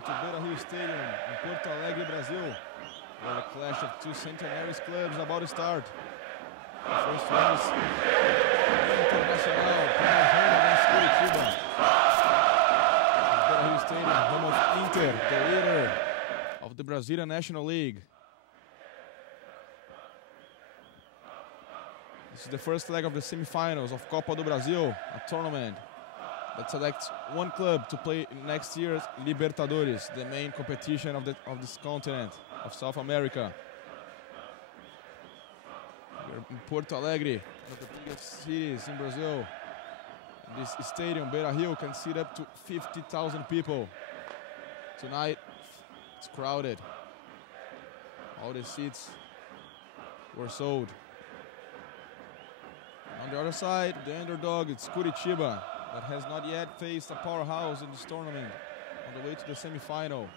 welcome to Beira-Rio Stadium in Porto Alegre, Brazil, where the clash of two centenaries clubs is about to start. The first one is Internacional playing home against Coritiba. Beira-Rio Stadium, home of Inter, the leader of the Brazilian National League. This is the first leg of the semifinals of Copa do Brasil, a tournament that selects one club to play next year's Libertadores, the main competition of this continent, of South America. We're in Porto Alegre, one of the biggest cities in Brazil. This stadium, Beira-Rio, can seat up to 50,000 people. Tonight, it's crowded. All the seats were sold. On the other side, the underdog, it's Coritiba, that has not yet faced a powerhouse in this tournament, on the way to the semi-final.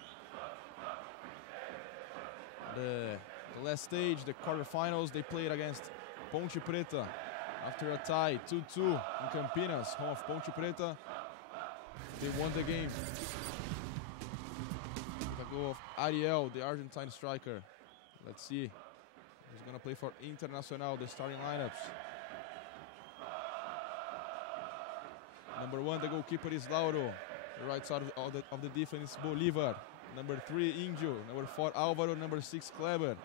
The last stage, the quarterfinals, they played against Ponte Preta after a tie, 2-2 in Campinas, home of Ponte Preta. They won the game. The goal of Ariel, the Argentine striker. Let's see who's going to play for Internacional, the starting lineups. Number 1, the goalkeeper is Lauro. The right side of the defense is Bolivar. Number 3, Índio. Number 4, Álvaro. Number 6, Kleber.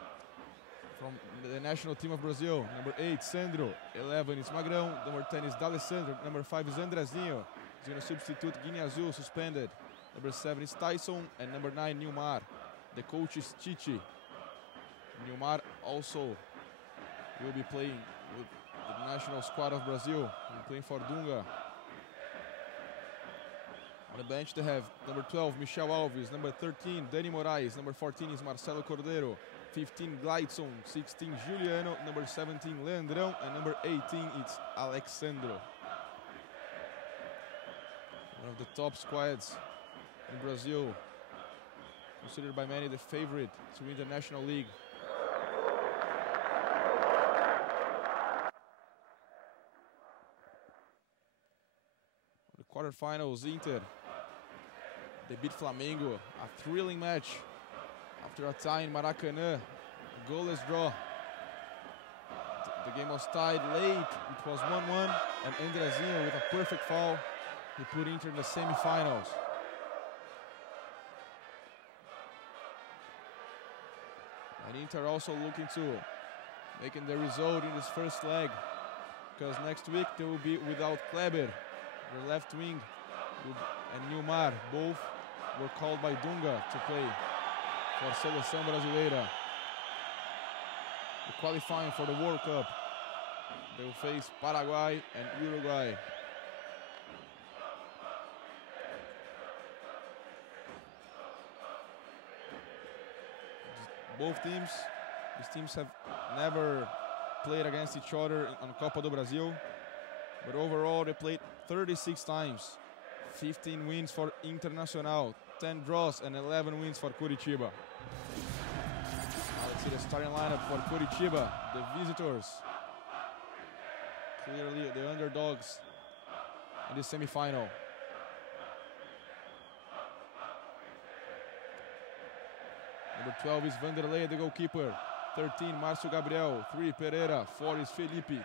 From the national team of Brazil. Number 8, Sandro. 11 is Magrão. Number 10 is D'Alessandro. Number 5 is Andrezinho. He's going to substitute Guinea Azul, suspended. Number 7 is Tyson. And number 9, Nilmar. The coach is Chichi. Nilmar also will be playing with the national squad of Brazil. He'll be playing for Dunga. On the bench they have number 12, Michel Alves, number 13, Dani Moraes, number 14 is Marcelo Cordeiro, 15, Gleidson, 16, Juliano, number 17, Leandrão, and number 18, it's Alexandro. One of the top squads in Brazil, considered by many the favorite to win the National League. The quarterfinals, Inter. They beat Flamengo, a thrilling match after a tie in Maracanã, a goalless draw. The game was tied late, it was 1-1, and Andrezinho with a perfect foul, he put Inter in the semi-finals. And Inter also looking to making the result in this first leg, because next week they will be without Kleber, their left wing, and Nilmar, both were called by Dunga to play for Seleção Brasileira. The qualifying for the World Cup, they will face Paraguay and Uruguay. Both teams, these teams have never played against each other on Copa do Brasil, but overall they played 36 times. 15 wins for Internacional, 10 draws, and 11 wins for Coritiba. Now let's see the starting lineup for Coritiba, the visitors. Clearly the underdogs in the semi-final. Number 12 is Vanderlei, the goalkeeper. 13, Márcio Gabriel. 3, Pereira. 4 is Felipe.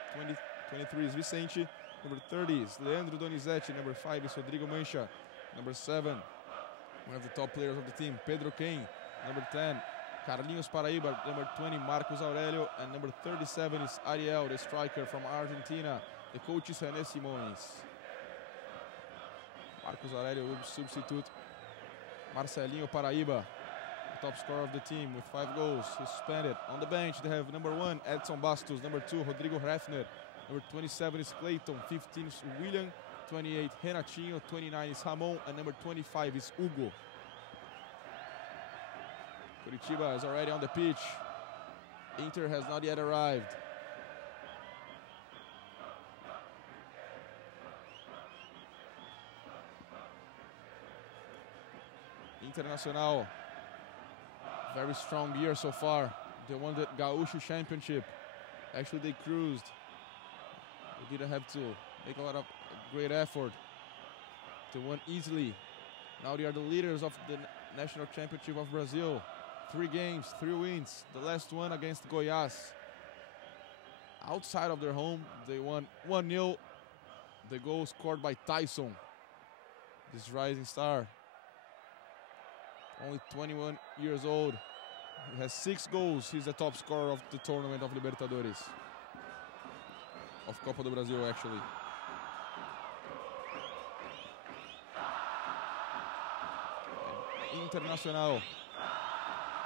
23 is Vicente. Number 30 is Leandro Donizete. Number 5 is Rodrigo Mancha. Number 7, one of the top players of the team, Pedro Ken. Number 10, Carlinhos Paraíba. Number 20, Marcos Aurélio. And number 37 is Ariel, the striker from Argentina. The coach is René Simões. Marcos Aurélio will substitute Marcelinho Paraíba, the top scorer of the team with 5 goals. He's suspended. On the bench, they have number 1, Edson Bastos. Number 2, Rodrigo Refner. Number 27 is Clayton, 15 is William, 28 Renatinho, 29 is Ramon, and number 25 is Hugo. Coritiba is already on the pitch. Inter has not yet arrived. Internacional, very strong year so far. They won the Gaúcho Championship. Actually, they cruised. They didn't have to make a lot of great effort. They won easily. Now they are the leaders of the National Championship of Brazil. 3 games, 3 wins. The last one against Goiás. Outside of their home, they won 1-0. The goal scored by Tyson, this rising star. Only 21 years old. He has 6 goals. He's the top scorer of the tournament of Libertadores. Of Copa do Brasil, actually. Internacional.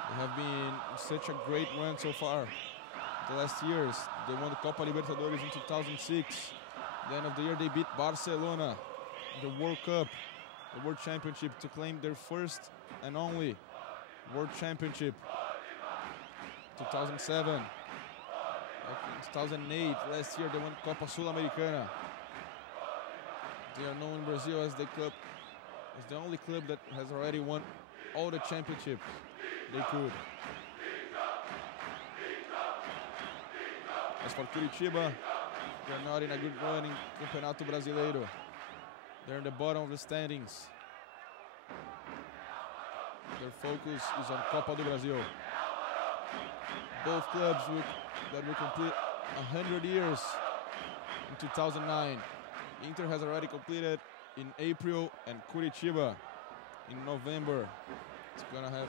They have been such a great run so far. The last years, they won the Copa Libertadores in 2006. At the end of the year, they beat Barcelona, the World Cup, the World Championship, to claim their first and only World Championship. 2007, 2008, last year they won Copa Sul-Americana. They are known in Brazil as the only club that has already won all the championships they could. As for Coritiba, they're not in a good run in Campeonato Brasileiro. They're in the bottom of the standings. Their focus is on Copa do Brasil. Both clubs that will complete 100 years in 2009. Inter has already completed in April, and Coritiba in November. It's gonna have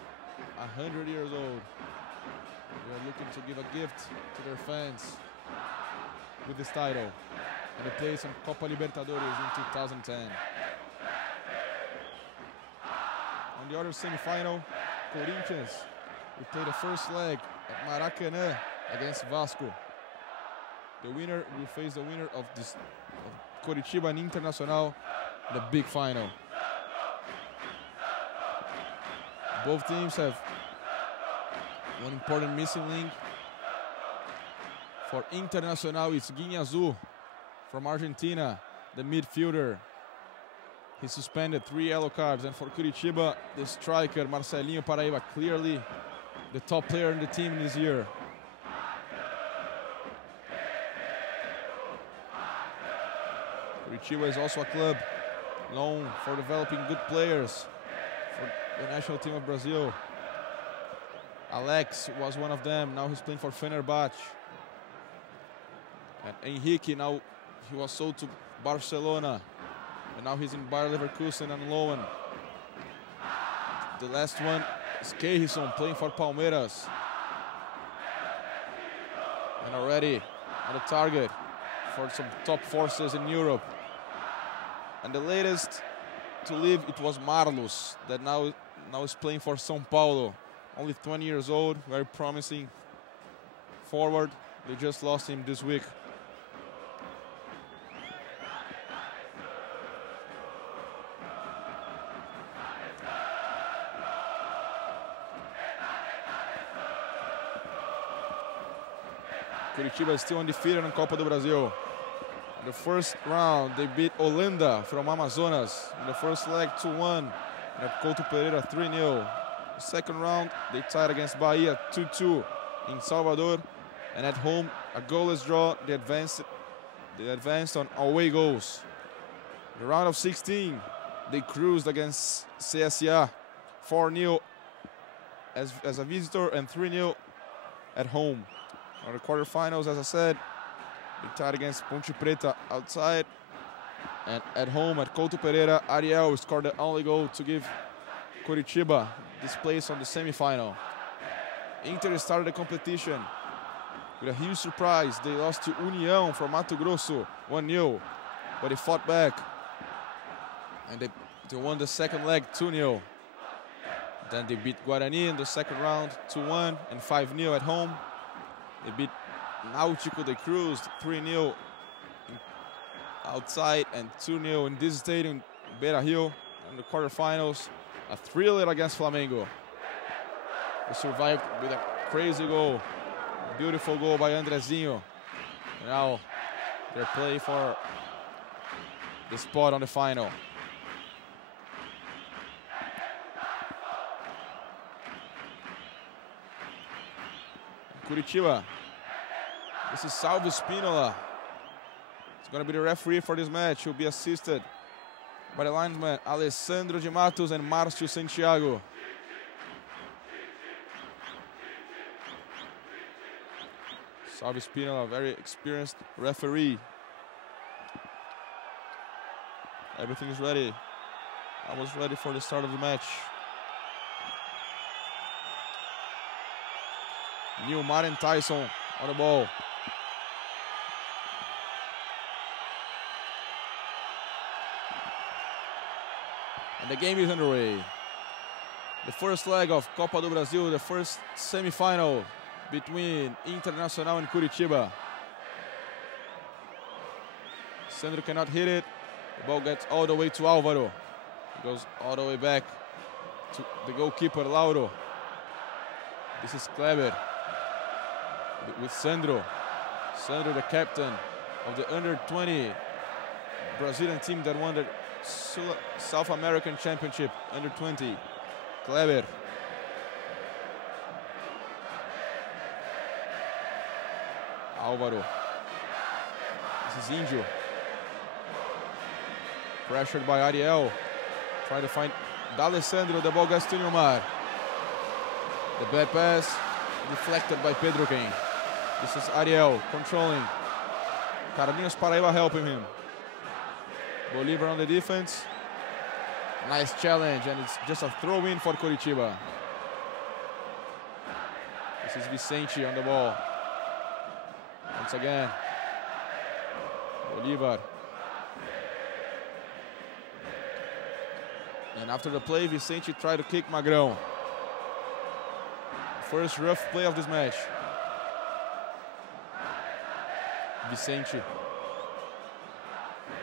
100 years old. They are looking to give a gift to their fans with this title, and they play some Copa Libertadores in 2010. On the other semi-final, Corinthians will play the first leg at Maracanã against Vasco. The winner will face the winner of this Coritiba and Internacional in the big final. Both teams have one important missing link. For Internacional, it's Guiñazú from Argentina, the midfielder. He suspended 3 yellow cards. And for Coritiba, the striker, Marcelinho Paraíba, clearly the top player in the team this year. Coritiba is also a club known for developing good players for the national team of Brazil. Alex was one of them. Now he's playing for Fenerbahçe. And Henrique, now he was sold to Barcelona. And now he's in Bayer Leverkusen on loan. The last one is Keirson playing for Palmeiras. And already on the target for some top forces in Europe. And the latest to leave, it was Marlos, that now is playing for São Paulo. Only 20 years old, very promising forward. They just lost him this week. Coritiba is still undefeated in Copa do Brasil. In the first round, they beat Holanda from Amazonas. In the first leg, 2-1. At Couto Pereira, 3-0. The second round, they tied against Bahia, 2-2 in Salvador. And at home, a goalless draw. They advanced on away goals. The round of 16, they cruised against CSA, 4-0 as a visitor and 3-0 at home. On the quarterfinals, as I said, they tied against Ponte Preta outside. And at home at Couto Pereira, Ariel scored the only goal to give Coritiba this place on the semi-final. Inter started the competition with a huge surprise. They lost to União from Mato Grosso, 1-0. But they fought back. And they won the second leg, 2-0. Then they beat Guarani in the second round, 2-1 and 5-0 at home. They beat Náutico, they cruised 3-0 outside and 2-0 in this stadium, Beira-Rio. In the quarterfinals, a thriller against Flamengo. They survived with a crazy goal, a beautiful goal by Andrezinho. Now they're playing for the spot on the final. Curitiba. This is Salvo Spinola. He's going to be the referee for this match. He'll be assisted by the linesmen Alessandro de Matos and Márcio Santiago. Salve Spinola, very experienced referee. Everything is ready. Almost ready for the start of the match. Nilmar and Tyson on the ball. And the game is underway. The first leg of Copa do Brasil, the first semi-final between Internacional and Coritiba. Sandro cannot hit it. The ball gets all the way to Álvaro. It goes all the way back to the goalkeeper, Lauro. This is Kleber with Sandro. Sandro, the captain of the under-20 Brazilian team that won the South American Championship, under-20. Kleber. Álvaro. This is Índio. Pressured by Ariel. Trying to find D'Alessandro. The ball gets to Nilmar. The bad pass deflected by Pedro Ken. This is Ariel controlling. Carlinhos Paraíba helping him. Bolívar on the defense. Nice challenge, and it's just a throw-in for Coritiba. This is Vicente on the ball. Once again, Bolívar. And after the play, Vicente tried to kick Magrão. First rough play of this match. Vicente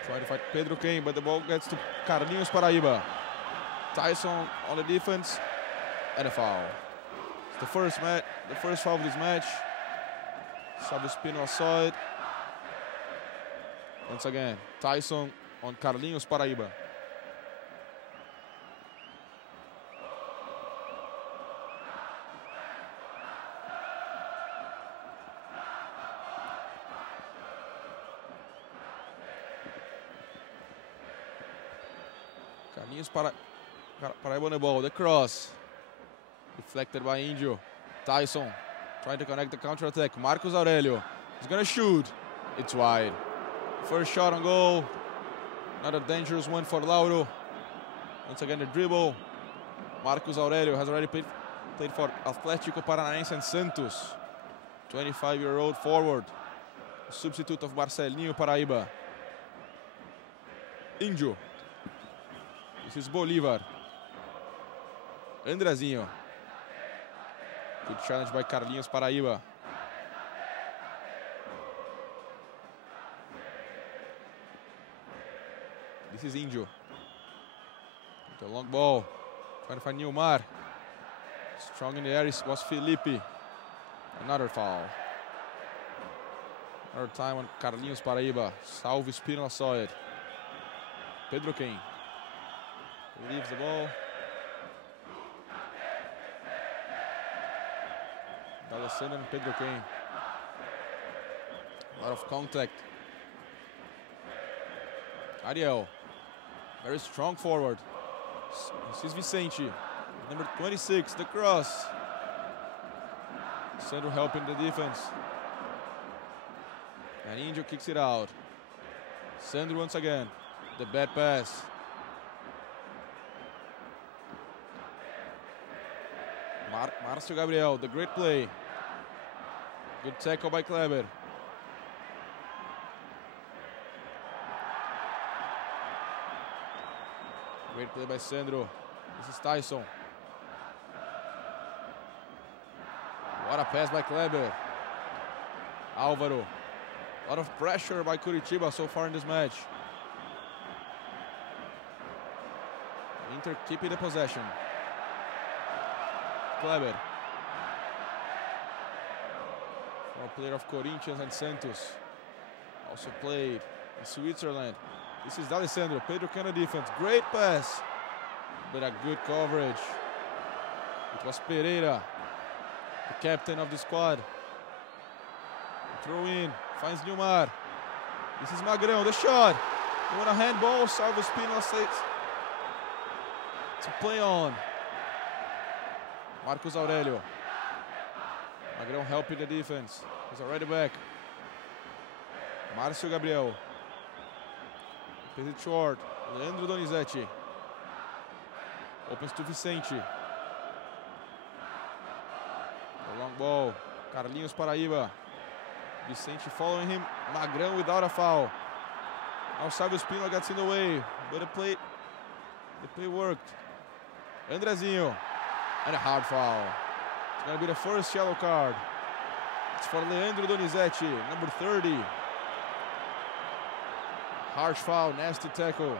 trying to fight Pedro Ken, but the ball gets to Carlinhos Paraíba. Tyson on the defense, and a foul. It's the first foul of this match. Salvo Spinola saw it. Once again, Tyson on Carlinhos Paraíba. Carlinhos Paraíba on the ball. The cross. Deflected by Índio. Tyson trying to connect the counter-attack. Marcos Aurelio. He's going to shoot. It's wide. First shot on goal. Not a dangerous one for Lauro. Once again, the dribble. Marcos Aurelio has already played for Atlético Paranaense and Santos. 25-year-old forward. Substitute of Marcelinho Paraíba. Índio. This is Bolívar. Andrezinho. Good challenge by Carlinhos Paraíba. This is Índio. The long ball. Trying to find Nilmar. Strong in the air was Felipe. Another foul. Another time on Carlinhos Paraíba. Salve Spinola saw it. Pedro Ken. He leaves the ball. D'Alessandro and Pedro Ken. A lot of contact. Ariel. Very strong forward. This is Vicente. Number 26, the cross. Sandro helping the defense. And Índio kicks it out. Sandro once again. The bad pass. Márcio Gabriel, the great play. Good tackle by Kleber. Great play by Sandro. This is Tyson. What a pass by Kleber. Álvaro. A lot of pressure by Coritiba so far in this match. Inter keeping the possession. Kleber. Former player of Corinthians and Santos. Also played in Switzerland. This is D'Alessandro. Pedro Ken defense. Great pass. But a good coverage. It was Pereira, the captain of the squad. Throw in. Finds Nilmar. This is Magrão. The shot. You want a handball. Salvo Spinola says to play on. Marcos Aurelio. Magrão helping the defense. He's already back. Márcio Gabriel. Plays it short. Leandro Donizete. Opens to Vicente. The long ball. Carlinhos Paraíba. Vicente following him. Magrão without a foul. Now Salvio Spino gets in the way. But the play worked. Andrezinho. And a hard foul. It's going to be the first yellow card. It's for Leandro Donizete, number 30. Harsh foul, nasty tackle.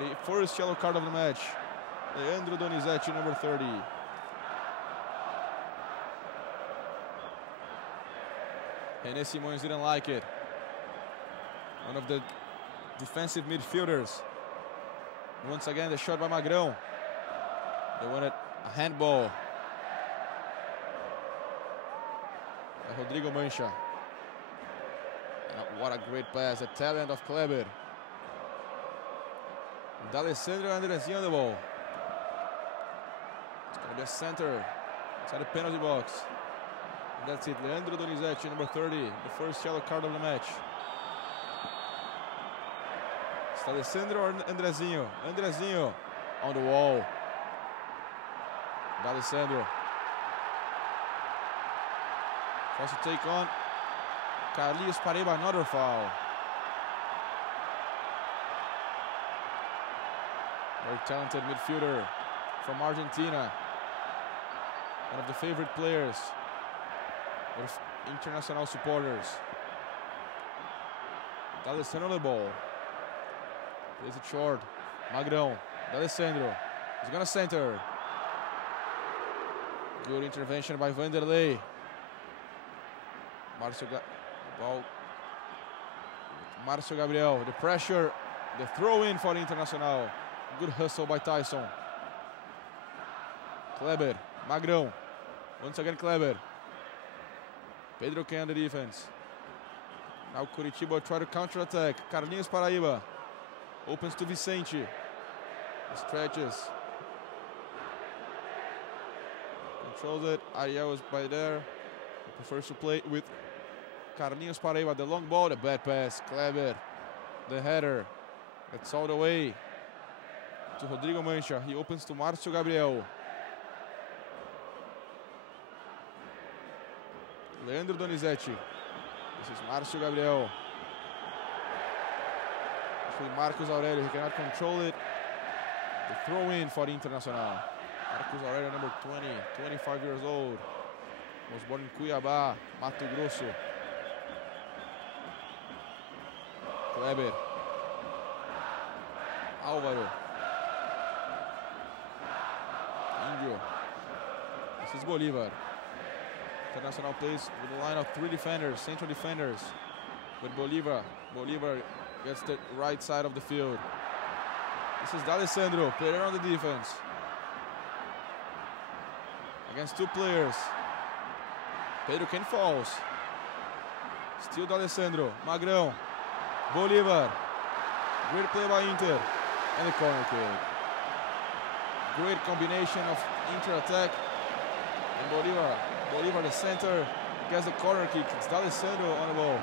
And the first yellow card of the match. Leandro Donizete, number 30. René Simões didn't like it. One of the defensive midfielders. Once again, the shot by Magrão. They wanted a handball. By Rodrigo Mancha. And what a great pass, the talent of Kleber. D'Alessandro Andrezinho on the ball. It's going to be a center inside the penalty box. And that's it, Leandro Donizete, number 30, the first yellow card of the match. It's D'Alessandro or Andrezinho? Andrezinho on the wall. D'Alessandro. Tries to take on Carlinhos Paraíba, another foul. Very talented midfielder from Argentina. One of the favorite players of Internacional supporters. D'Alessandro on the ball. Plays it short. Magrão. D'Alessandro. He's gonna center. Good intervention by Vanderlei. Márcio Gabriel. The pressure. The throw in for Internacional. Good hustle by Tyson. Kleber. Magrão. Once again Kleber. Pedro Ken on the defense. Now Coritiba try to counter-attack. Carlinhos Paraíba. Opens to Vicente. Stretches. Controls it. Ariel is by there. He prefers to play with Carlinhos Paraíba. The long ball. The bad pass. Kleber. The header. It's all the way to Rodrigo Mancha. He opens to Márcio Gabriel. Leandro Donizete. This is Márcio Gabriel. Actually, Marcos Aurelio. He cannot control it. The throw in for Internacional. Marcos Aurelio, number 20, 25 years old. Was born in Cuiabá, Mato Grosso. Kleber. Álvaro. Índio. This is Bolívar. Internacional plays with a line of 3 defenders, central defenders. But Bolívar gets the right side of the field. This is D'Alessandro, Pereira on the defense. Against 2 players. Pedro Ken falls. Still D'Alessandro, Magrão, Bolívar. Great play by Inter. And the corner kick. Great combination of Inter attack. And Bolívar the center, gets the corner kick. It's D'Alessandro on the ball.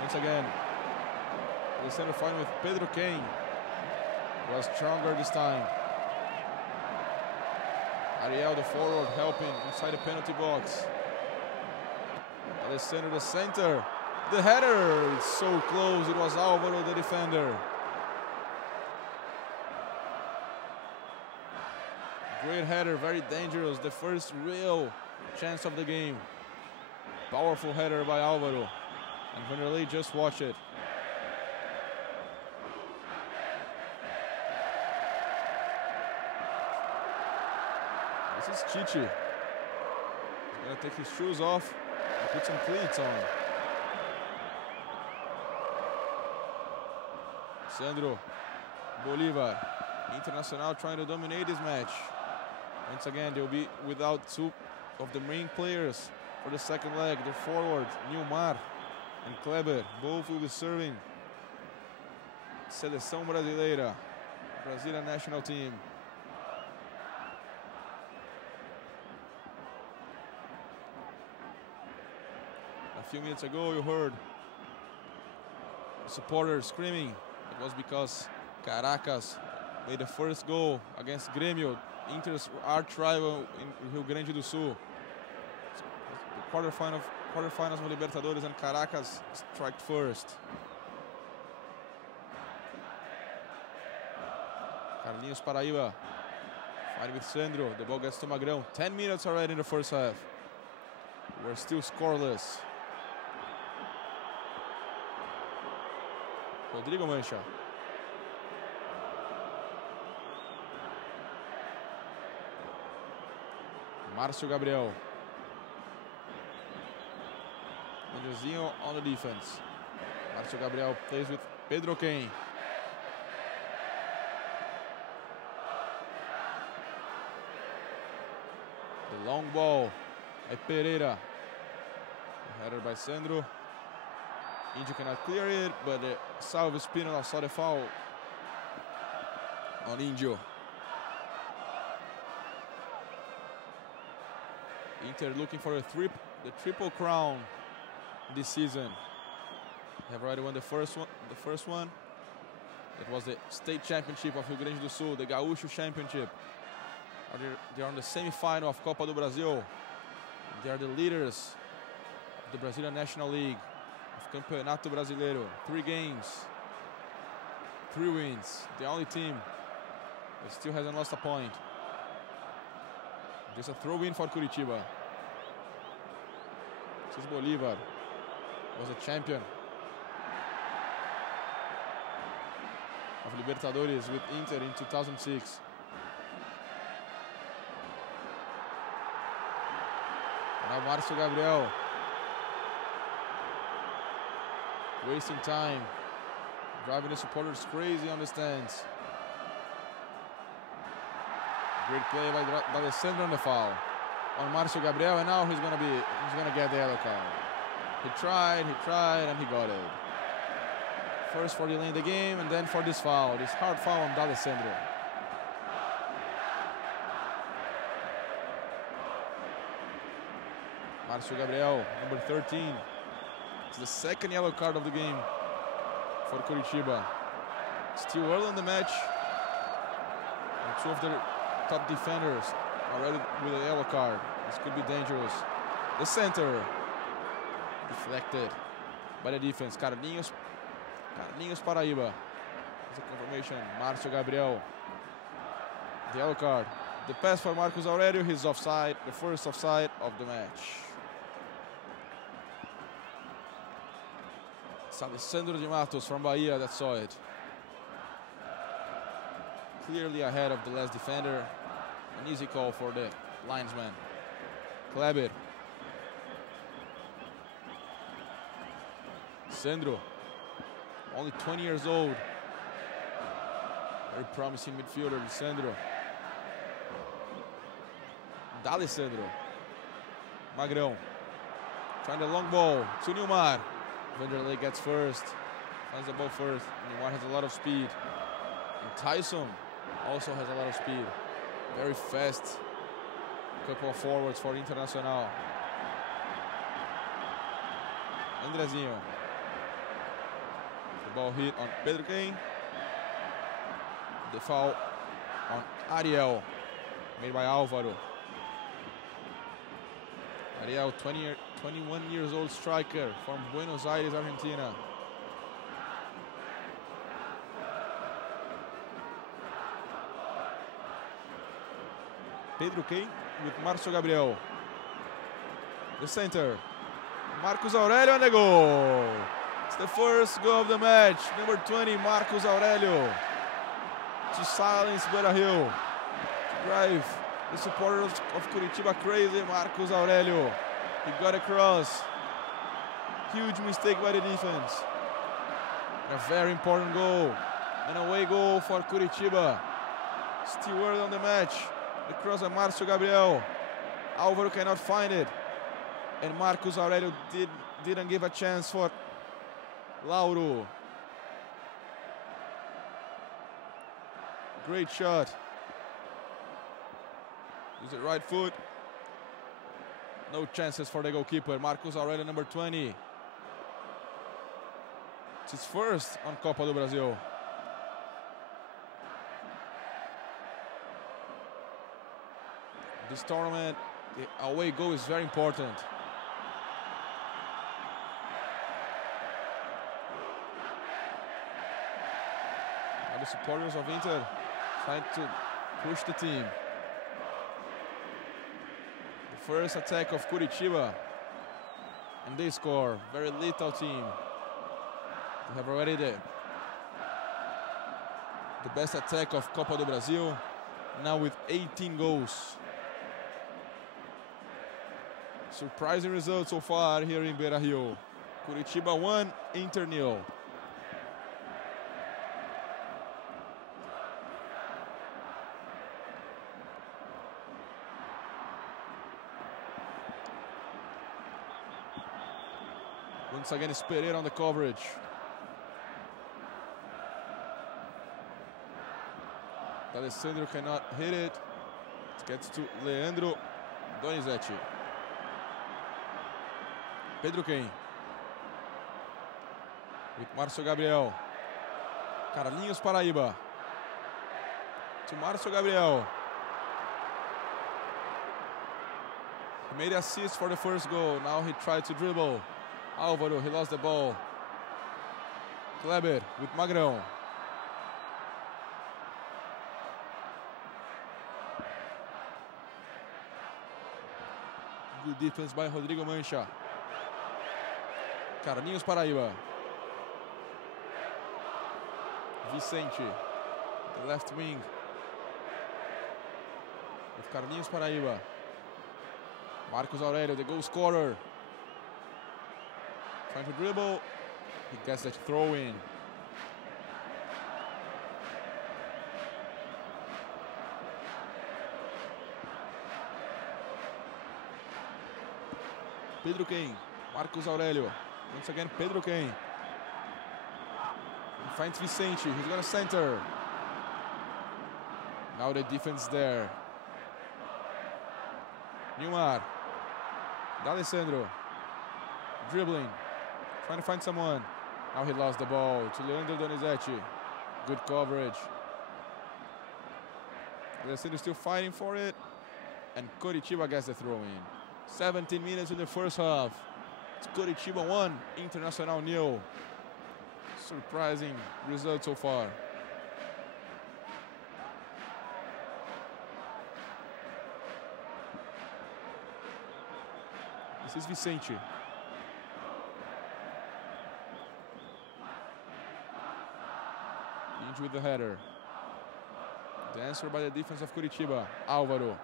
Once again, D'Alessandro fighting with Pedro Ken. Was stronger this time. Ariel, the forward, helping inside the penalty box. D'Alessandro, the center. The header, it's so close. It was Álvaro, the defender. Great header, very dangerous. The first real chance of the game. Powerful header by Álvaro. And Vanderlei just watch it. This is Chichi. He's gonna take his shoes off and put some cleats on. Sandro, Bolívar, Internacional trying to dominate this match. Once again, they'll be without 2 of the main players for the second leg. The forward, Nilmar and Kleber, both will be serving Seleção Brasileira, Brazilian national team. A few minutes ago you heard supporters screaming. It was because Caracas made the first goal against Grêmio, Inter's arch rival in Rio Grande do Sul. The quarterfinals of Libertadores, and Caracas strike first. Carlinhos Paraíba fighting with Sandro. The ball gets to Magrão. 10 minutes already in the first half. We're still scoreless. Rodrigo Mancha. Márcio Gabriel. Andrezinho on the defense. Márcio Gabriel plays with Pedro Quem. The long ball by Pereira. Headed by Sandro. Índio cannot clear it, but Salve Espínola saw the foul on Índio. Inter looking for the triple crown this season. They have already won the first one. It was the state championship of Rio Grande do Sul, the Gaúcho Championship. They are on the semi-final of Copa do Brasil. They are the leaders of the Brazilian National League, of Campeonato Brasileiro. 3 games, 3 wins. The only team that still hasn't lost a point. Just a throw-in for Coritiba. This is Bolívar. Was a champion of Libertadores with Inter in 2006. Now Márcio Gabriel wasting time, driving the supporters crazy on the stands. Great play by D'Alessandro on the foul on Márcio Gabriel, and now he's gonna get the yellow card. He tried, and he got it. First for delaying the game, and then for this foul, this hard foul on D'Alessandro. Márcio Gabriel, number 13. It's the second yellow card of the game for Coritiba. Still early in the match, and 2 of their top defenders already with a yellow card. This could be dangerous. The center deflected by the defense. Carlinhos Paraíba. It's a confirmation. Márcio Gabriel. The yellow card. The pass for Marcos Aurelio. He's offside. The first offside of the match. It's Alessandro de Matos from Bahia that saw it. Clearly ahead of the last defender. An easy call for the linesman. Kleber. Sandro. Only 20 years old. Very promising midfielder, Sandro. D'Alessandro. Magrão. Trying the long ball to Nilmar. Vanderlei gets first. Finds the ball first. Nilmar has a lot of speed. And Tyson also has a lot of speed. Very fast. Couple of forwards for Internacional. Andrezinho. The ball hit on Pedro Quem. The foul on Ariel, made by Álvaro. Ariel, 21 years old striker from Buenos Aires, Argentina. Pedro Quem with Márcio Gabriel. The center. Marcos Aurelio and the goal. It's the first goal of the match. Number 20, Marcos Aurelio. To silence Beira-Rio. To drive the supporters of Coritiba crazy. Marcos Aurelio. He got across. Huge mistake by the defense. And a very important goal. An away goal for Coritiba. Still early on the match. The cross by Márcio Gabriel. Álvaro cannot find it. And Marcos Aurelio didn't give a chance for Lauro. Great shot. Use the right foot. No chances for the goalkeeper. Marcos Aurelio, number 20. It's his first on Copa do Brasil. This tournament, the away goal is very important. Now the supporters of Inter trying to push the team. The first attack of Coritiba, and they score. Very lethal team. They have already the best attack of Copa do Brasil, now with 18 goals. Surprising result so far here in Beira-Rio. Coritiba 1, Inter 0. Once again, it's Pereira on the coverage. Alessandro cannot hit it. It gets to Leandro Donizete. Pedro Quem. With Márcio Gabriel. Carlinhos Paraíba. To Márcio Gabriel. He made assist for the first goal. Now he tried to dribble. Álvaro, he lost the ball. Kleber with Magrão. Good defense by Rodrigo Mancha. Carlinhos Paraíba. Vicente, the left wing. With Carlinhos Paraíba. Marcos Aurelio, the goal scorer. Trying to dribble. He gets that throw in. Pedro Quem. Marcos Aurelio. Once again, Pedro Quem. He finds Vicente. He's going to center. Now the defense there. Nilmar. D'Alessandro. Dribbling. Trying to find someone. Now he lost the ball to Leandro Donizete. Good coverage. Alessandro still fighting for it. And Coritiba gets the throw in. 17 minutes in the first half. It's Coritiba 1, Internacional 0. Surprising result so far. This is Vicente. Inge with the header. The answer by the defense of Coritiba. Álvaro.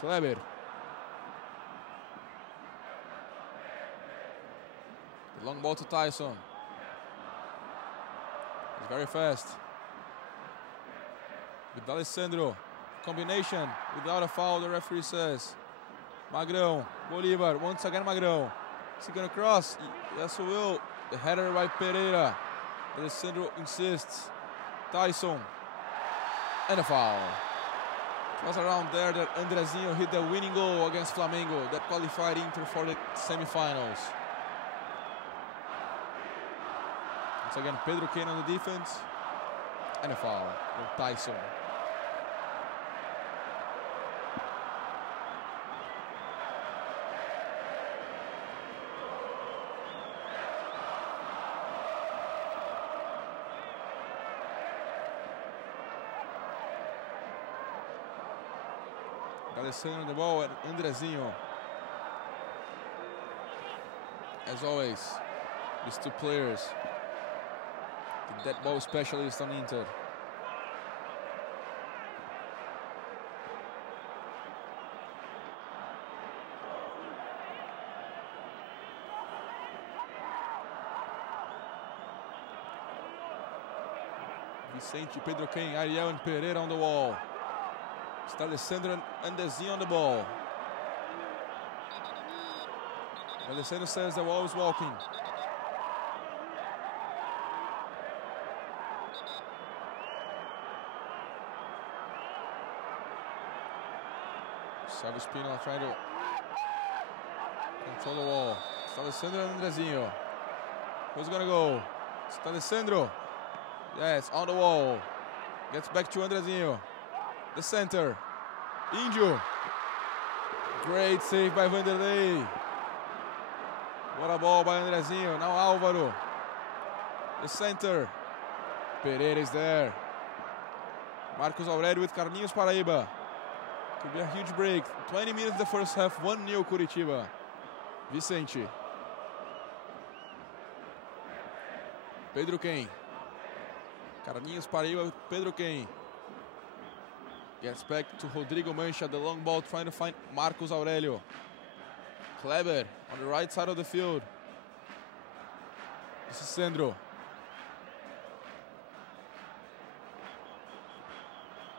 Kleber. The long ball to Tyson. He's very fast. With D'Alessandro. Combination without a foul, the referee says. Magrão. Bolívar. Once again, Magrão. Is he going to cross? Yes, he will. The header by Pereira. Alessandro insists. Tyson. And a foul. It was around there that Andrezinho hit the winning goal against Flamengo that qualified Inter for the semifinals. Once again, Pedro Quem on the defense. And a foul for Tyson. Alessandro on the ball and Andrezinho. As always, these two players, the dead ball specialist on Inter. Vicente, Pedro Quem, Ariel and Pereira on the wall. It's Alessandro and Andrezinho on the ball. Alessandro says the wall is walking. Sávio Spínola trying to Control the wall. It's Alessandro and Andrezinho. Who's gonna go? It's Alessandro. Yes, on the wall. Gets back to Andrezinho. The center. Índio. Great save by Vanderlei. What a ball by Andrezinho. Now Álvaro. The center. Pereira is there. Marcos Aurélio with Carlinhos Paraíba. Could be a huge break. 20 minutes the first half. 1-0 Coritiba. Vicente. Pedro Quem. Carlinhos Paraíba with Pedro Quem. Gets back to Rodrigo Mancha. The long ball trying to find Marcos Aurélio. Kleber on the right side of the field. This is Sandro.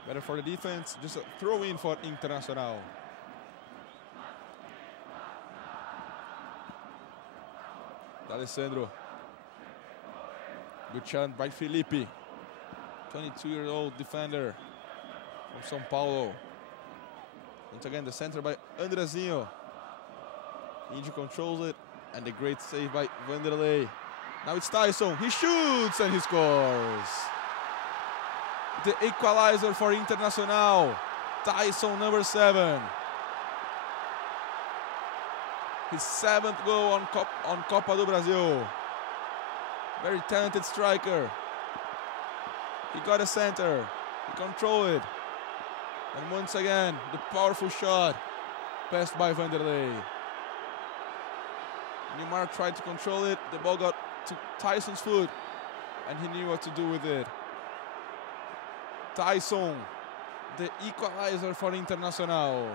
Better for the defense. Just a throw in for Internacional. Alessandro. Good challenge by Felipe. 22-year-old defender from São Paulo. Once again, the center by Andrezinho. Índio controls it. And the great save by Vanderlei. Now it's Tyson. He shoots and he scores. The equalizer for Internacional. Tyson, number 7. His 7th goal on Copa do Brasil. Very talented striker. He got a center. He controlled it. And once again, the powerful shot. Passed by Vanderlei. Neymar tried to control it. The ball got to Tyson's foot. And he knew what to do with it. Tyson, the equalizer for Internacional.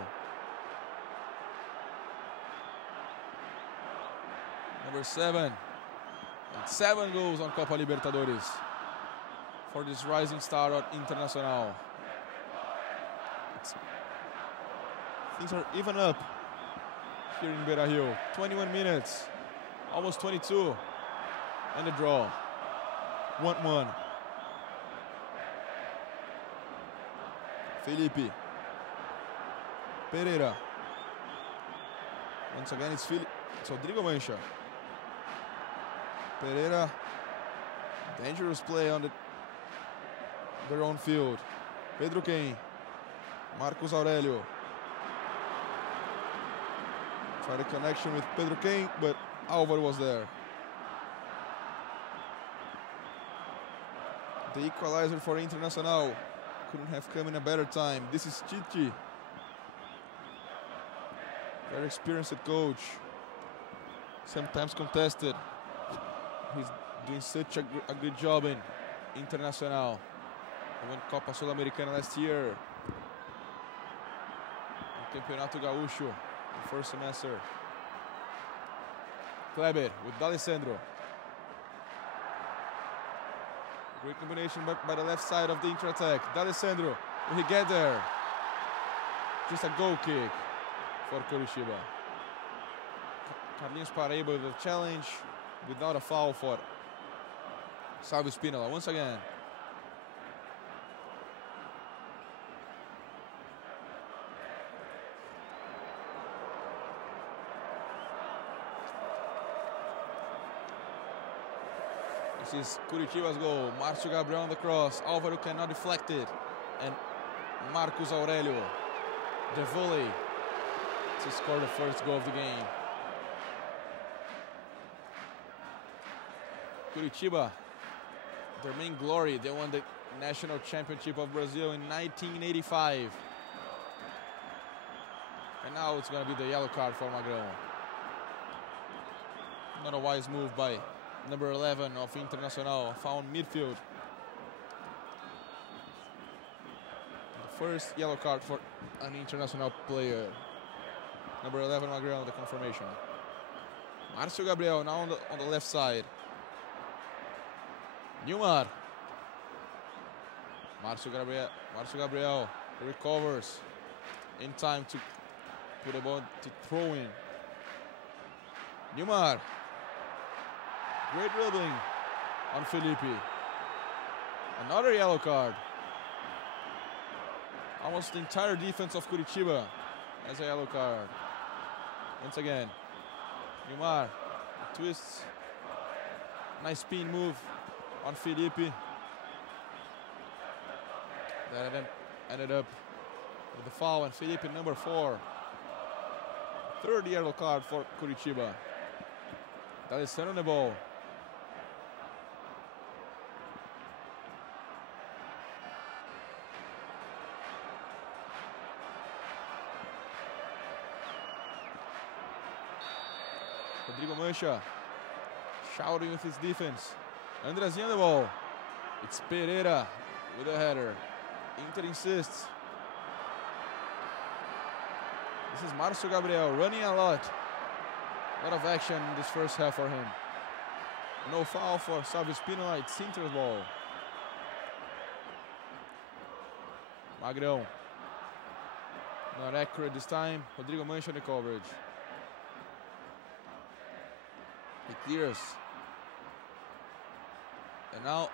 Number 7. And 7 goals on Copa Libertadores for this rising star at Internacional. Things are even up here in Beira-Rio. 21 minutes, almost 22, and a draw. 1-1. Felipe. Pereira. Once again, it's Rodrigo Mancha. Pereira. Dangerous play on their own field. Pedro Quem. Marcos Aurélio. Tried a connection with Pedro Quem, but Álvaro was there. The equalizer for Internacional couldn't have come in a better time. This is Chichi. Very experienced coach. Sometimes contested. He's doing such a good job in Internacional. He won Copa Sul-Americana last year. And Campeonato Gaúcho, the first semester. Kleber with D'Alessandro. Great combination by the left side of the inter-attack. D'Alessandro, will he get there? Just a goal kick for Coritiba. Carlinhos Paraíba with a challenge without a foul for Salvio Spinola. Once again. This is Curitiba's goal. Márcio Gabriel on the cross. Álvaro cannot deflect it. And Marcos Aurélio, the volley, to score the first goal of the game. Curitiba, their main glory, they won the National Championship of Brazil in 1985. And now it's going to be the yellow card for Magrão. Not a wise move by number 11 of Internacional, found midfield. The first yellow card for an Internacional player. Number 11 Magrão, the confirmation. Márcio Gabriel now on the left side. Neymar. Márcio Gabriel recovers in time to put a ball to throw in. Neymar. Great dribbling on Felipe. Another yellow card. Almost the entire defense of Curitiba has a yellow card. Once again. Neymar twists. Nice spin move on Felipe. That ended up with the foul, and Felipe, number 4. Third yellow card for Coritiba. D'Alessandro on the ball. Rodrigo Mancha shouting with his defense. Andrezinho on the ball. It's Pereira with a header. Inter insists. This is Marcio Gabriel running a lot. A lot of action in this first half for him. No foul for Salvo Spinola. It's Inter's ball. Magrão. Not accurate this time. Rodrigo Mancha on the coverage. He clears. And now,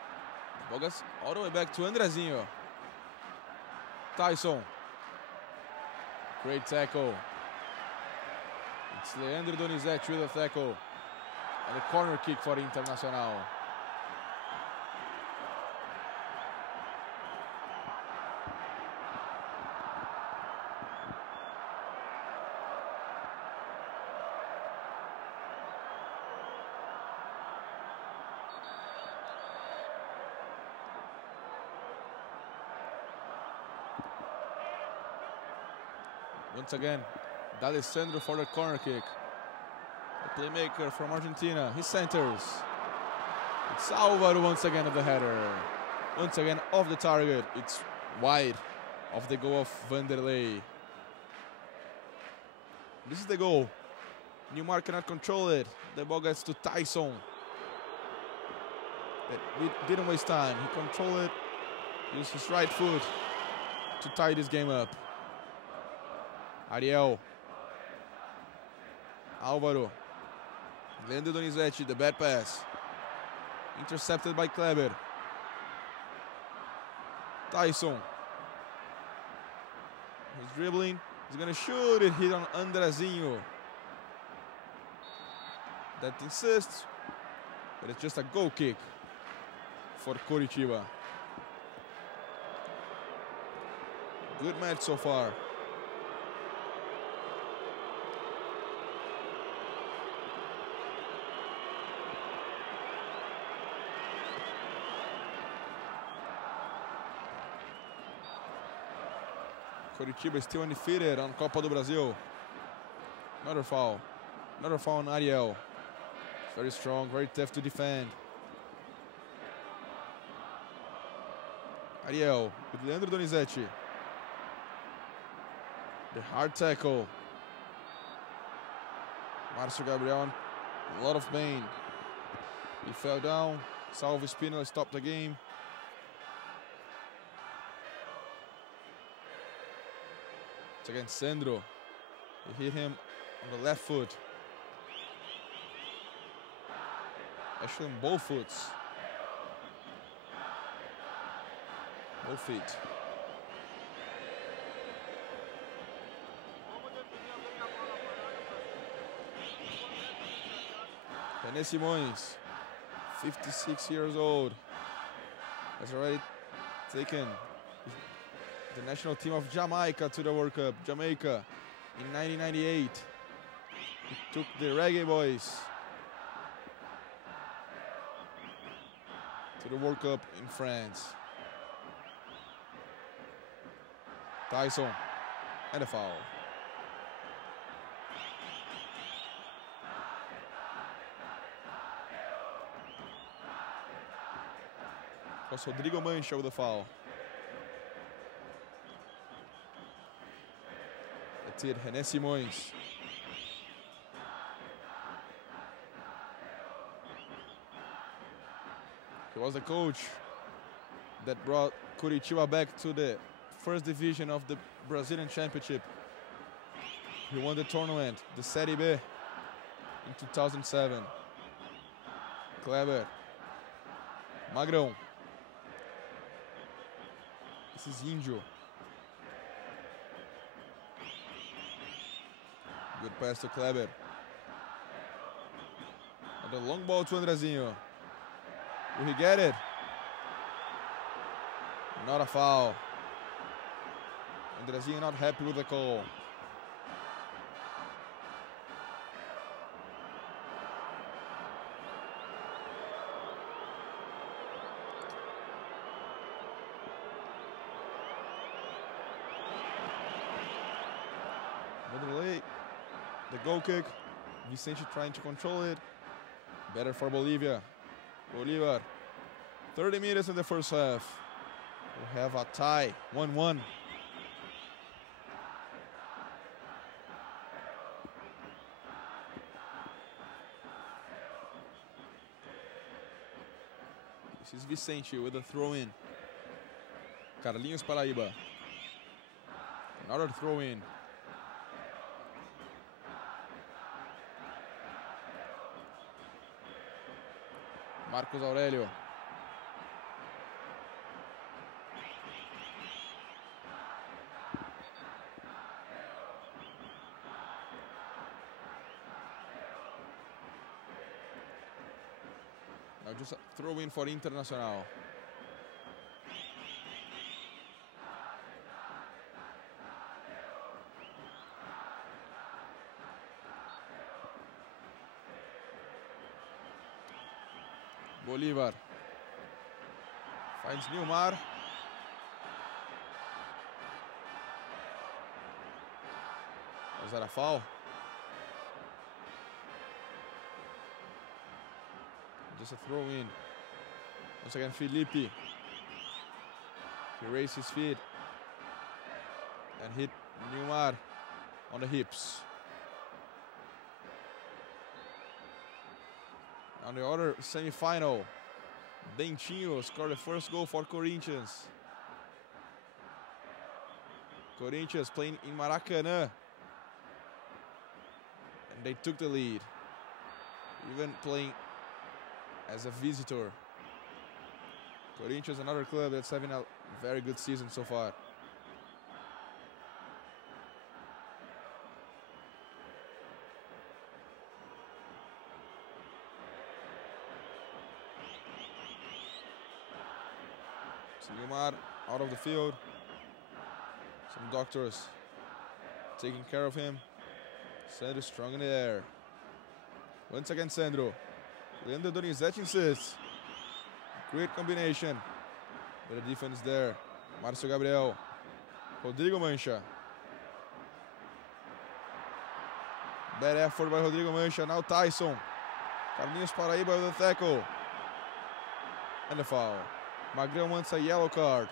Bogas all the way back to Andrezinho. Tyson. Great tackle. It's Leandro Donizete with a tackle. And a corner kick for Internacional. Once again, D'Alessandro for the corner kick. The playmaker from Argentina, he centers. It's Alvaro once again of the header. Once again off the target. It's wide of the goal of Vanderlei. This is the goal. Neymar cannot control it. The ball gets to Tyson. But we didn't waste time. He controlled it. Used his right foot to tie this game up. Ariel. Álvaro. Leandro Donizete, the bad pass. Intercepted by Kleber. Tyson. He's dribbling. He's going to shoot it. Hit on Andrezinho. That insists. But it's just a goal kick for Coritiba. Good match so far. Coritiba is still undefeated on Copa do Brasil. Another foul. Another foul on Ariel. Very strong, very tough to defend. Ariel with Leandro Donizete. The hard tackle. Marcio Gabriel in a lot of pain. He fell down. Salvo Spinola stopped the game. It's against Sandro. He hit him on the left foot. Actually on both foots. Both feet. René Simões, 56 years old, has already taken the national team of Jamaica to the World Cup. Jamaica in 1998. He took the Reggae Boys to the World Cup in France. Tyson and a foul. It was Rodrigo Mancha with the foul. That's it, René Simões. He was the coach that brought Coritiba back to the first division of the Brazilian Championship. He won the tournament, the Serie B, in 2007. Kleber. Magrão. This is Índio. Good pass to Kleber. The long ball to Andrezinho. Will he get it? Not a foul. Andrezinho not happy with the call. Late. The goal kick. Vicente trying to control it. Better for Bolivia. Bolívar. 30 minutes in the first half. We have a tie. 1-1. This is Vicente with a throw-in. Carlinhos Paraíba. Another throw-in. Marcos Aurelio. Now just a throw in for Internacional. Bolívar finds Nilmar. Was that a foul? Just a throw in. Once again, Felipe. He raised his feet and hit Nilmar on the hips. On the other semi-final, Dentinho scored the first goal for Corinthians. Corinthians playing in Maracanã. And they took the lead, even playing as a visitor. Corinthians, another club that's having a very good season so far. Nilmar out of the field. Some doctors taking care of him. Sandro strong in the air. Once again, Sandro. Leandro Donizete insists. Great combination. But the defense there. Márcio Gabriel. Rodrigo Mancha. Bad effort by Rodrigo Mancha. Now Tyson. Carlinhos Paraíba with the tackle. And the foul. Magrão wants a yellow card.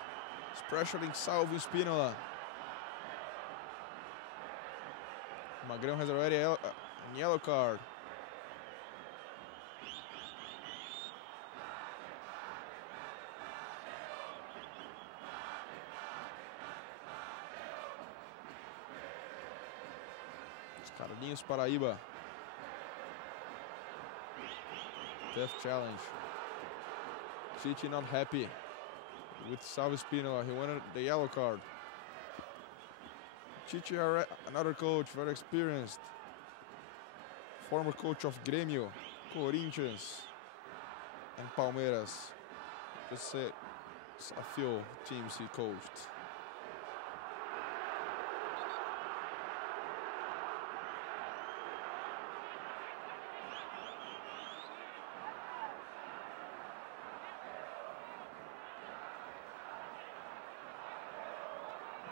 He's pressuring Salvio Spinola. Magrão has already a yellow card. It's Carlinhos Paraíba. Tough challenge. Chichi not happy with Salvio Spinola. He wanted the yellow card. Chichi, another coach, very experienced. Former coach of Grêmio, Corinthians, and Palmeiras. Just a few teams he coached.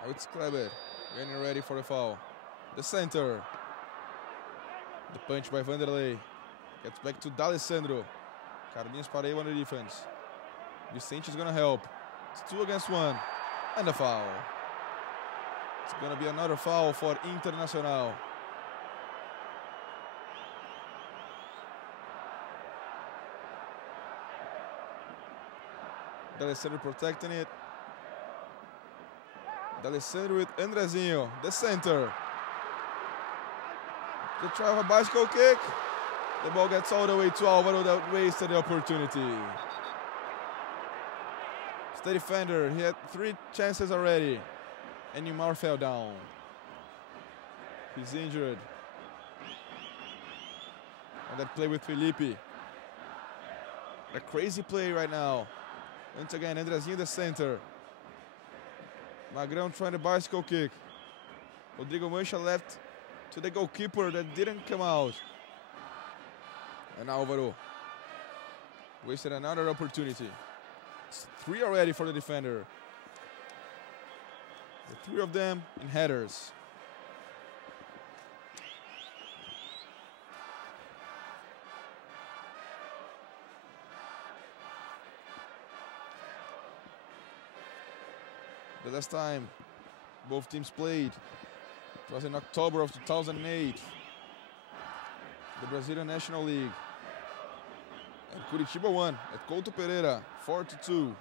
Now it's Kleber, getting ready for the foul. The center. The punch by Vanderlei. Gets back to D'Alessandro. Carlinhos Paraíba on the defense. Vicente is going to help. It's 2 against 1. And a foul. It's going to be another foul for Internacional. D'Alessandro protecting it. D'Alessandro with Andrezinho, the center. The try of a bicycle kick. The ball gets all the way to Alvaro that wasted the opportunity. It's the defender. He had 3 chances already. And Nilmar fell down. He's injured. On that play with Felipe. A crazy play right now. Once again, Andrezinho in the center. Magrão trying to bicycle kick. Rodrigo Mancha left to the goalkeeper that didn't come out. And Álvaro wasted another opportunity. It's 3 already for the defender. The 3 of them in headers. The last time both teams played, it was in October of 2008, the Brazilian National League. And Coritiba won at Couto Pereira, 4-2.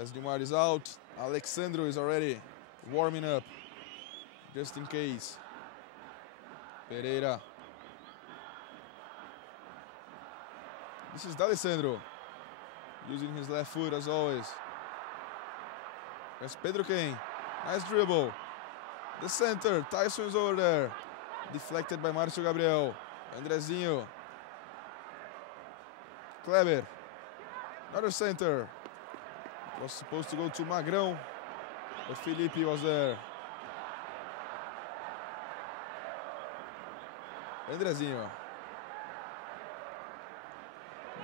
As Neymar is out, Alexandro is already warming up, just in case. Pereira. This is D'Alessandro, using his left foot as always. That's Pedro Kane. Nice dribble. The center. Tyson is over there. Deflected by Márcio Gabriel. Andrezinho. Kleber. Another center. Was supposed to go to Magrão, but Felipe was there. Andrezinho.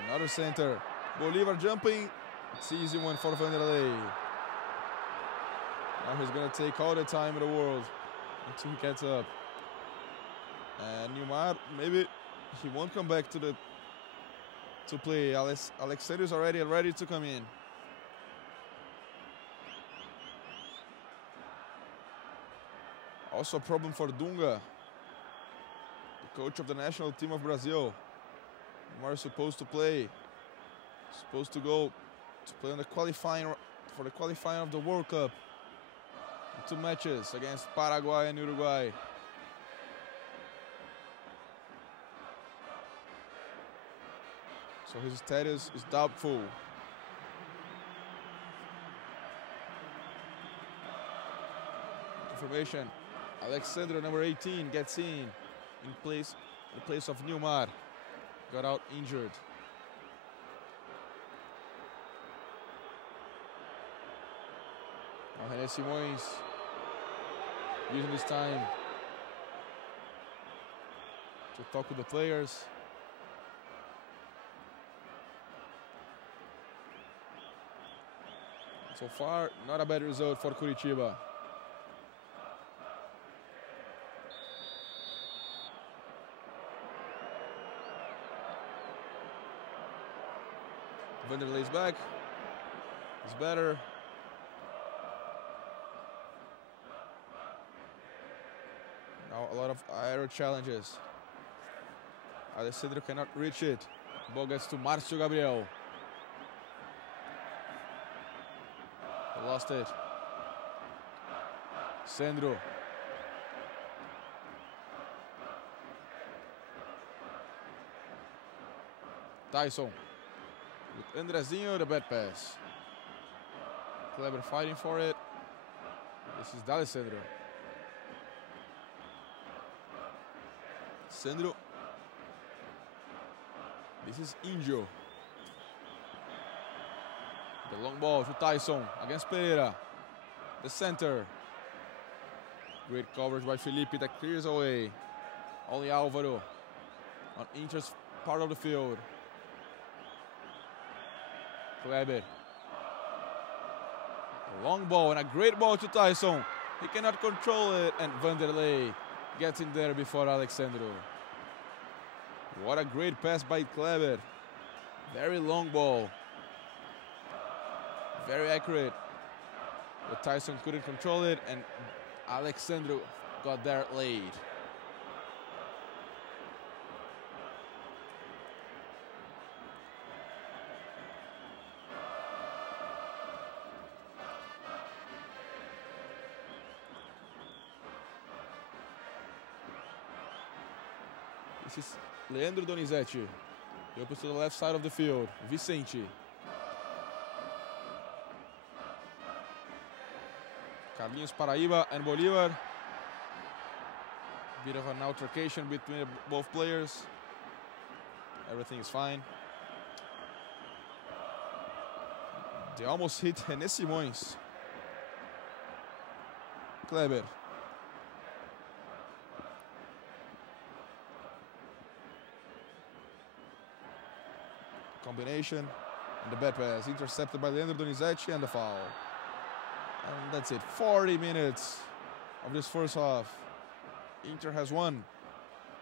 Another center. Bolivar jumping. It's an easy one for Vanderlei. Now he's going to take all the time in the world until he gets up. And Neymar, maybe he won't come back to play. Alexander is already ready to come in. Also a problem for Dunga, the coach of the national team of Brazil. Neymar is supposed to play. Supposed to go to play on the qualifying for the qualifying of the World Cup. 2 matches against Paraguay and Uruguay. So his status is doubtful. Information: Alexandro, number 18, gets in place of Neymar. Got out injured. Now René Simões using this time to talk with the players. So far, not a bad result for Coritiba. Vanderlei's back. He's better. Now a lot of aero challenges. Alessandro cannot reach it. Ball gets to Márcio Gabriel. He lost it. Sandro. Tyson. With Andrezinho, the bad pass. Kleber fighting for it. This is D'Alessandro. Sandro. This is Injo. The long ball to Tyson against Pereira. The center. Great coverage by Felipe that clears away. Only Álvaro on Inter's part of the field. Kleber. A long ball and a great ball to Tyson. He cannot control it, and Vanderlei gets in there before Alexandro. What a great pass by Kleber. Very long ball. Very accurate. But Tyson couldn't control it, and Alexandro got there late. This is Leandro Donizete. He opens to the left side of the field. Vicente. Carlinhos Paraíba and Bolivar. Bit of an altercation between both players. Everything is fine. They almost hit René Simões. Kleber. Combination. And the bad pass. Intercepted by Leandro Donizete and the foul. And that's it. 40 minutes of this first half. Inter has won.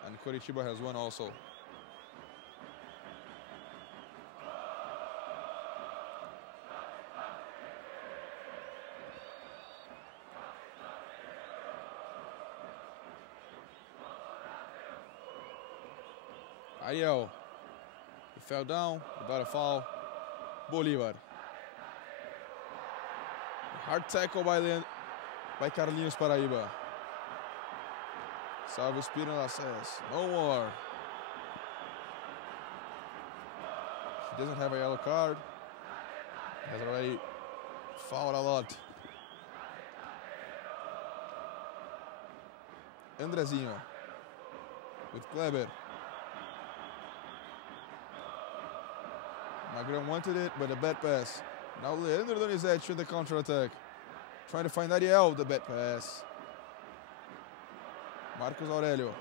And Coritiba has won also. Ariel. He fell down without a foul. Bolívar. Hard tackle by Carlinhos Paraíba. Salvo Espínola says, no more. He doesn't have a yellow card. He has already fouled a lot. Andrezinho with Kleber. Magrão wanted it, but a bad pass. Now Leandro Donizete with the counter-attack. Trying to find Ariel, the bad pass. Marcos Aurelio.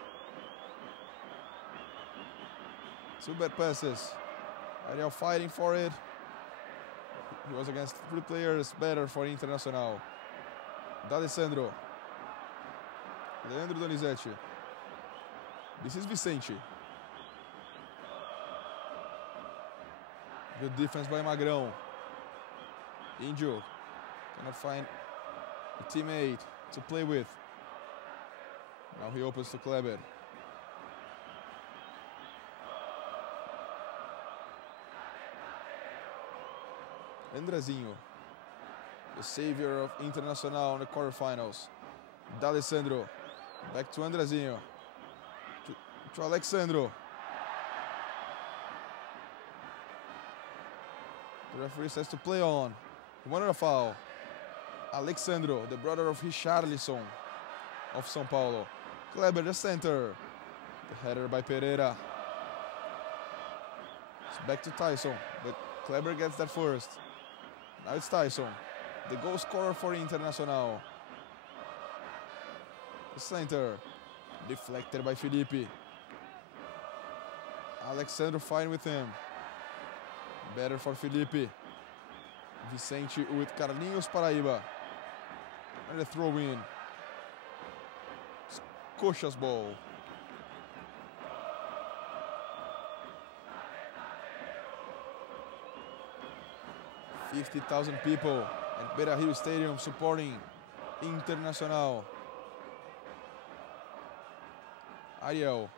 Two bad passes. Ariel fighting for it. He was against 3 players better for Internacional. D'Alessandro. Leandro Donizete. This is Vicente. Good defense by Magrão. Índio cannot find a teammate to play with. Now he opens to Kleber. Andrezinho, the savior of Internacional in the quarterfinals. D'Alessandro, back to Andrezinho. To Alexandro. The referee says to play on. He wanted a foul. Alexandro, the brother of Richarlison of São Paulo. Kleber, the center. The header by Pereira. It's back to Tyson, but Kleber gets that first. Now it's Tyson, the goal scorer for Internacional. The center, deflected by Felipe. Alexandro fighting with him. Better for Felipe. Vicente with Carlinhos Paraíba. And a throw in. Coxa's ball. $50,000 people at Beira-Rio Stadium supporting Internacional. Ariel.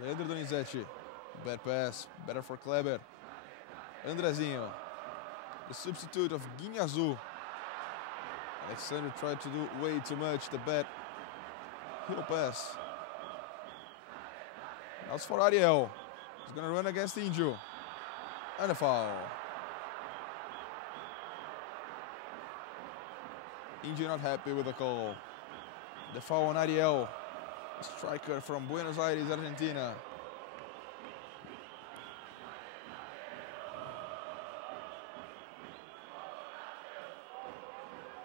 Leandro Donizete. Bad pass. Better for Kleber. Andrezinho. The substitute of Guinazul. Alexandre tried to do way too much. The bad heel pass. Now it's for Ariel. He's going to run against Índio. And a foul. Índio not happy with the call. The foul on Ariel. Striker from Buenos Aires, Argentina.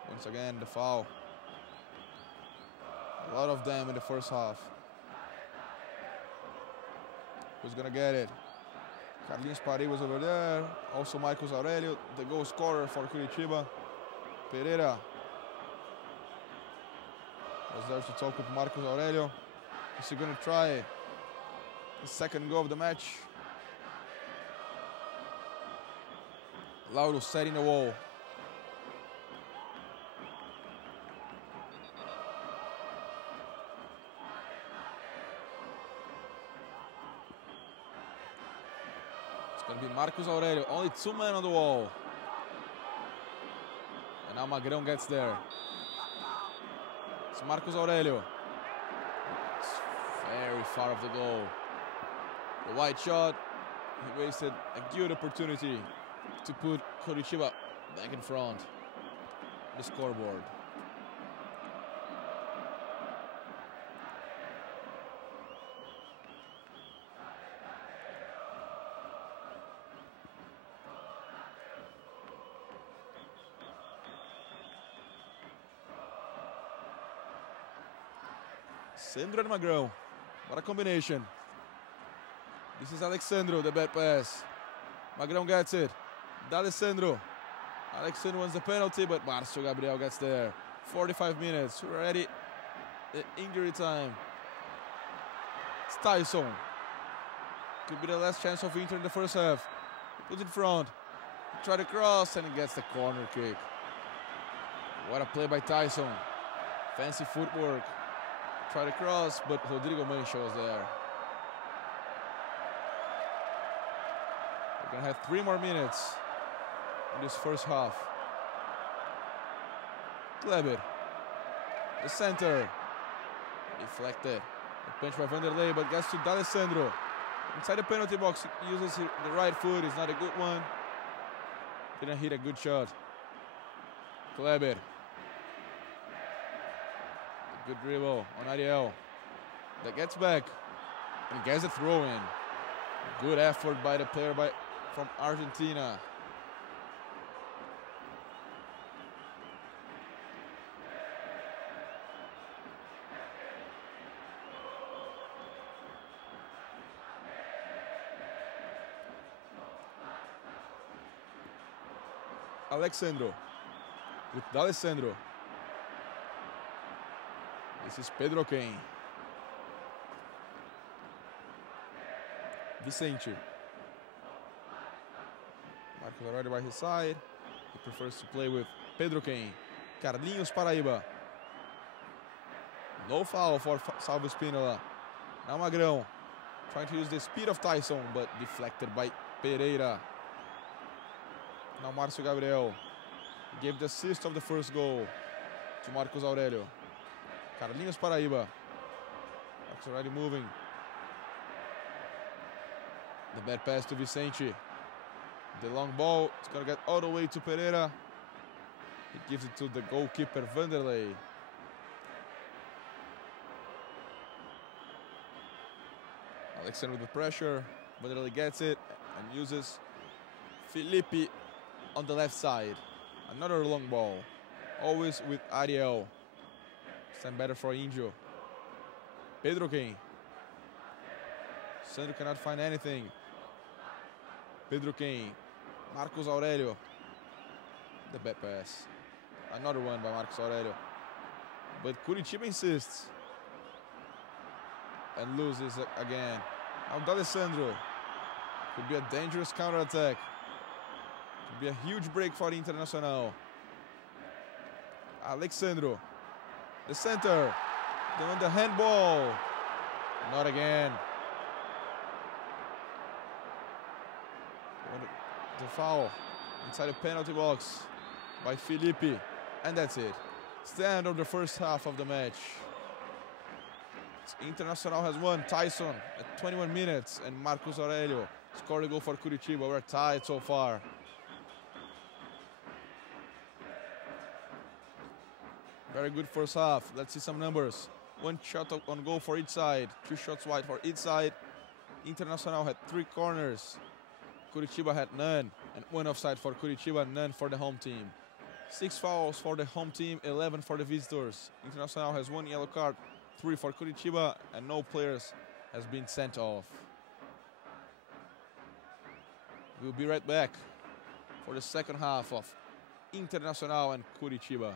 Once again, the foul. A lot of them in the first half. Who's gonna get it? Carlinhos Paraíba was over there. Also Marcos Aurelio, the goal scorer for Curitiba. Pereira was there to talk with Marcos Aurelio. Is he gonna try the second goal of the match? Lauro setting the wall. It's gonna be Marcos Aurelio, only 2 men on the wall. And now Magrão gets there. It's Marcos Aurelio. It's very far off the goal. The wide shot, he wasted a good opportunity to put Coritiba back in front of the scoreboard. Sandro and Magrão. What a combination. This is Alexandro, the bad pass. Magrão gets it. D'Alessandro. Alexandro wants the penalty, but Marcio Gabriel gets there. 45 minutes. We're already at injury time. It's Tyson. Could be the last chance of Inter in the first half. He puts in front. He tried to cross and he gets the corner kick. What a play by Tyson. Fancy footwork. Try to cross, but Rodrigo Mancha was there. We're going to have 3 more minutes in this first half. Kleber. The center. Deflected. A punch by Vanderlei, but gets to D'Alessandro. Inside the penalty box, he uses the right foot. It's not a good one. Didn't hit a good shot. Kleber. Good dribble on Ariel. That gets back and gets a throw in. Good effort by the player from Argentina. Alexandro with D'Alessandro. This is Pedro Kane. Vicente. Marcos already by his side. He prefers to play with Pedro Kane. Carlinhos Paraíba. No foul for Salvo Spínola. Now Magrão trying to use the speed of Tyson, but deflected by Pereira. Now Marcio Gabriel. He gave the assist of the first goal to Marcos Aurelio. Carlinhos Paraíba. Marcos already moving. The bad pass to Vicente. The long ball. It's going to get all the way to Pereira. He gives it to the goalkeeper, Vanderlei. Alexander with the pressure. Vanderlei gets it and uses Felipe on the left side. Another long ball. Always with Ariel. Stand better for Índio. Pedro Kane. Sandro cannot find anything. Pedro Kane. Marcos Aurelio. The bad pass. Another one by Marcos Aurelio. But Curitiba insists. And loses again. Now D'Alessandro. Could be a dangerous counterattack. Could be a huge break for Internacional. Alexandro. The center. Then the handball. Not again. The foul inside the penalty box by Felipe. And that's it. It's the end of the first half of the match. Internacional has won. Tyson at 21 minutes and Marcos Aurelio scored a goal for Curitiba. We're tied so far. Very good first half. Let's see some numbers. 1 shot on goal for each side. 2 shots wide for each side. Internacional had 3 corners. Curitiba had none. And 1 offside for Curitiba, none for the home team. 6 fouls for the home team, 11 for the visitors. Internacional has 1 yellow card, 3 for Curitiba, and no players has been sent off. We'll be right back for the second half of Internacional and Curitiba.